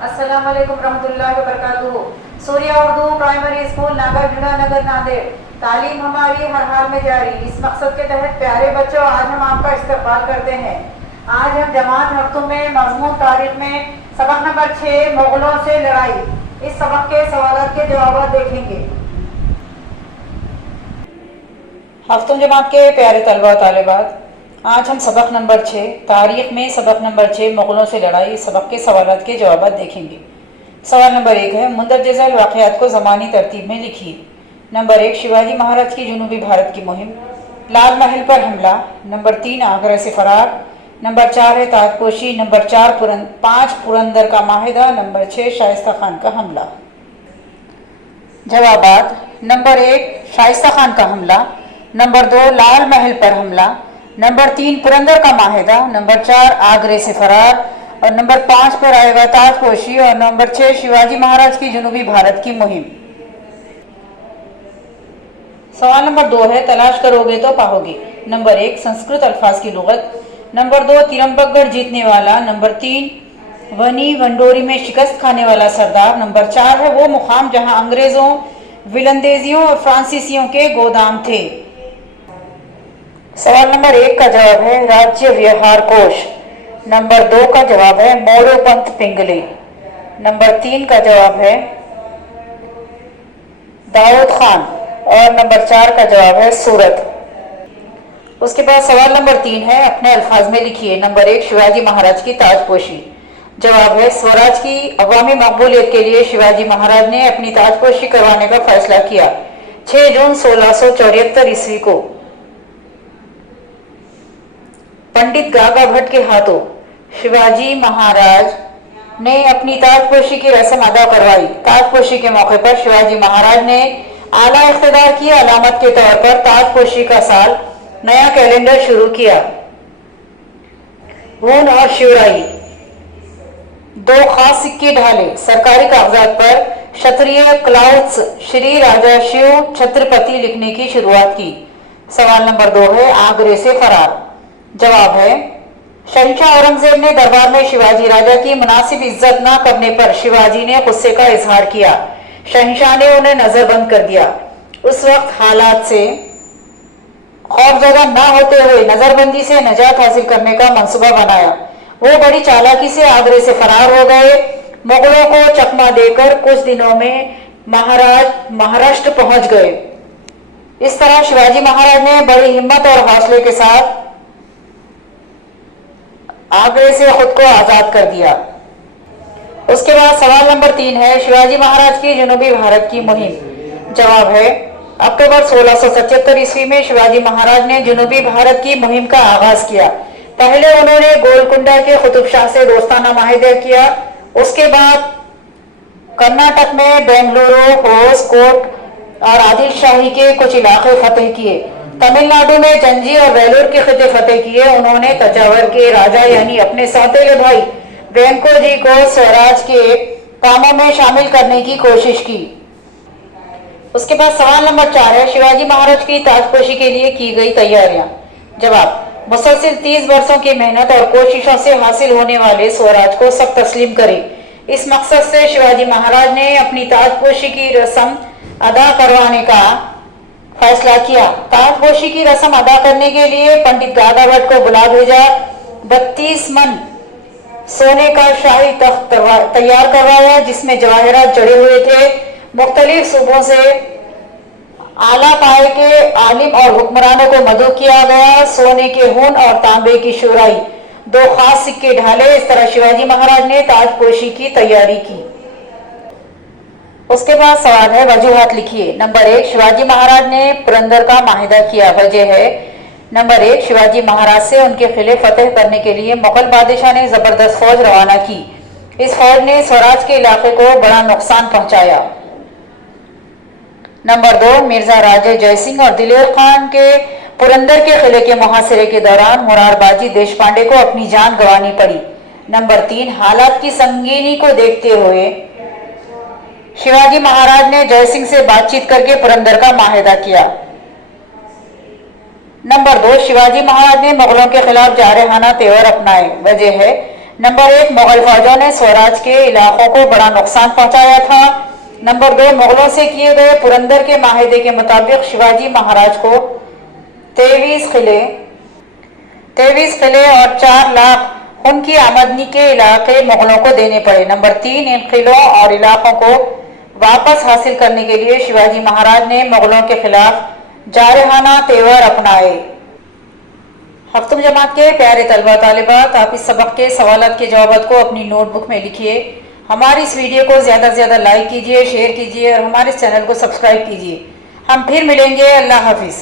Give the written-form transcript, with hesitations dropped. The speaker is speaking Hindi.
अस्सलाम वालेकुम रहमतुल्लाहि व बरकातुहू। सूर्या उर्दू प्राइमरी स्कूल नागरजुड़ा नगर नांदेड़। तालीम हमारी हर हाल में जारी। इस मकसद के तहत प्यारे बच्चों, आज हम आपका इस्तकबाल करते हैं। आज हम जमात हफ्तों में मजमून तारीख में सबक नंबर 6 मुगलों से लड़ाई, इस सबक के सवालात के जवाब देखेंगे। हफ्तों जमात के प्यारे तलबा तालिबात, आज हम सबक नंबर 6 तारीख में सबक नंबर 6 मुगलों से लड़ाई, इस सबक के सवालात के जवाब देखेंगे। सवाल नंबर 1 है, मुंदरजा वाक़यात को ज़मानी तरतीब में लिखिए। नंबर 1, शिवाजी महाराज की जुनूबी भारत की मुहिम। लाल महल पर हमला। नंबर 3, आगरा से फरार। नंबर 4 है ताजपोशी। नंबर 5 पुरंदर का माहिदा। नंबर 6 शाइस्ता खान का हमला। जवाबात: नंबर 1 शाइस्ता खान का हमला। नंबर 2 लाल महल पर हमला। नंबर 3 पुरंदर का माहिदा। नंबर 4 आगरे से फरार। और नंबर 5 पर आएगा ताजपोशी। और नंबर 6 शिवाजी महाराज की जुनूबी भारत की मुहिम। सवाल नंबर 2 है, तलाश करोगे तो पाओगे। नंबर 1 संस्कृत अल्फाज की लुगत। नंबर 2 तिरंबकगढ़ जीतने वाला। नंबर 3 वनी वंडोरी में शिकस्त खाने वाला सरदार। नंबर 4 है वो मुकाम जहां अंग्रेजों, विलंदेजियों और फ्रांसीसियों के गोदाम थे। सवाल नंबर 1 का जवाब है राज्य व्यवहार कोश। नंबर 2 का जवाब है मोरोपंत पिंगले। नंबर 3 का जवाब है दाऊद खान। और नंबर 4 का जवाब है सूरत। उसके बाद सवाल नंबर 3 है, अपने अल्फाज में लिखिए। नंबर 1 शिवाजी महाराज की ताजपोशी। जवाब है स्वराज की अवामी मकबूलियत के लिए शिवाजी महाराज ने अपनी ताजपोशी करवाने का फैसला किया 6 जून 1674 ईस्वी को। पंडित गागा भट्ट के हाथों शिवाजी महाराज ने अपनी ताजपोशी की रस्म अदा करवाई। ताजपोशी के मौके पर शिवाजी महाराज ने आला इख्तिदार की अलामत के तौर पर ताजपोशी का साल नया कैलेंडर शुरू किया। ऊन और शिवराई 2 खास सिक्के ढाले। सरकारी कागजात पर क्षत्रिय क्लाउड्स श्री राजा शिव छत्रपति लिखने की शुरुआत की। सवाल नंबर 2 है, आगरे से फरार। जवाब है शहंशाह औरंगजेब ने दरबार में शिवाजी राजा की मुनासिब इज्जत न करने पर शिवाजी ने गुस्से का इजहार किया। शहंशाह ने उन्हें नजरबंद कर दिया। उस वक्त हालात से खौफजदा न होते हुए नजरबंदी से निजात हासिल करने का मंसूबा बनाया। वो बड़ी चालाकी से आगरे से फरार हो गए। मुगलों को चकमा देकर कुछ दिनों में महाराष्ट्र पहुंच गए। इस तरह शिवाजी महाराज ने बड़ी हिम्मत और हौसले के साथ आगरे से खुद को आजाद कर दिया। उसके बाद सवाल नंबर 3 है, शिवाजी महाराज की जुनूबी भारत की मुहिम। जवाब है अक्टूबर 1677 ईस्वी में शिवाजी महाराज ने जुनूबी भारत की मुहिम का आगाज किया। पहले उन्होंने गोलकुंडा के कुतुब शाह से दोस्ताना माहिदा किया। उसके बाद कर्नाटक में बेंगलुरु, होसकोट और आदिल शाही के कुछ इलाके फतेह किए। तमिलनाडु में जंजी और वेलूर के खिते फतेह किए। उन्होंने तंजावर के राजा यानी अपने सौतेले भाई वेंको जी को स्वराज के कामों में शामिल करने की कोशिश की। उसके बाद सवाल नंबर 4 है, शिवाजी महाराज की ताजपोशी के लिए की गई तैयारियां। जवाब मुसलसिल 30 वर्षों की मेहनत और कोशिशों से हासिल होने वाले स्वराज को सब तस्लीम करे। इस मकसद से शिवाजी महाराज ने अपनी ताजपोशी की रस्म अदा करवाने का फैसला किया। ताजपोशी की रस्म अदा करने के लिए पंडित गागा भट्ट को बुला भेजा। 32 मन सोने का शाही तख्त तैयार करवाया जिसमें जवाहरात जड़े हुए थे। मुख्तलिफ सूबों से आला पाए के आलिम और हुक्मरानों को मदऊ किया गया। सोने के हुन और तांबे की शुराई, 2 खास सिक्के ढाले। इस तरह शिवाजी महाराज ने ताजपोशी की तैयारी की। उसके बाद सवाल है, वजूहात लिखिए। नंबर 1 शिवाजी महाराज ने पुरंदर का माहिदा किया। वजह है नंबर 1 शिवाजी महाराज से उनके किले फतेह करने के लिए मुगल बादशाह ने जबरदस्त फौज रवाना की। इस फौज ने स्वराज के इलाके को बड़ा नुकसान पहुंचाया। नंबर 2 मिर्जा राजे जयसिंह और दिलेर खान के पुरंदर के किले के मुहासरे के दौरान मुरारबाजी देशपांडे को अपनी जान गंवानी पड़ी। नंबर 3 हालात की संगीनी को देखते हुए शिवाजी महाराज ने जयसिंह से बातचीत करके पुरंदर का माहिदा किया। नंबर 2 शिवाजी महाराज ने मुगलों के खिलाफ जारहाना तेवर अपनाए। वजह है नंबर 1, मुगल फौजों ने स्वराज के इलाकों को बड़ा नुकसान पहुंचाया था। नंबर 2, मुगलों से किए गए पुरंदर के माहिदे के मुताबिक शिवाजी महाराज को 23 किले और 4 लाख उनकी आमदनी के इलाके मुगलों को देने पड़े। नंबर 3, इन किलों और इलाकों को वापस हासिल करने के लिए शिवाजी महाराज ने मुगलों के खिलाफ जारहाना तेवर अपनाए। हफ्तुम जमात के प्यारे तलबा तालिबात, आप इस सबक के सवालात के जवाब को अपनी नोटबुक में लिखिए। हमारी इस वीडियो को ज़्यादा से ज़्यादा लाइक कीजिए, शेयर कीजिए और हमारे इस चैनल को सब्सक्राइब कीजिए। हम फिर मिलेंगे। अल्लाह हाफिज़।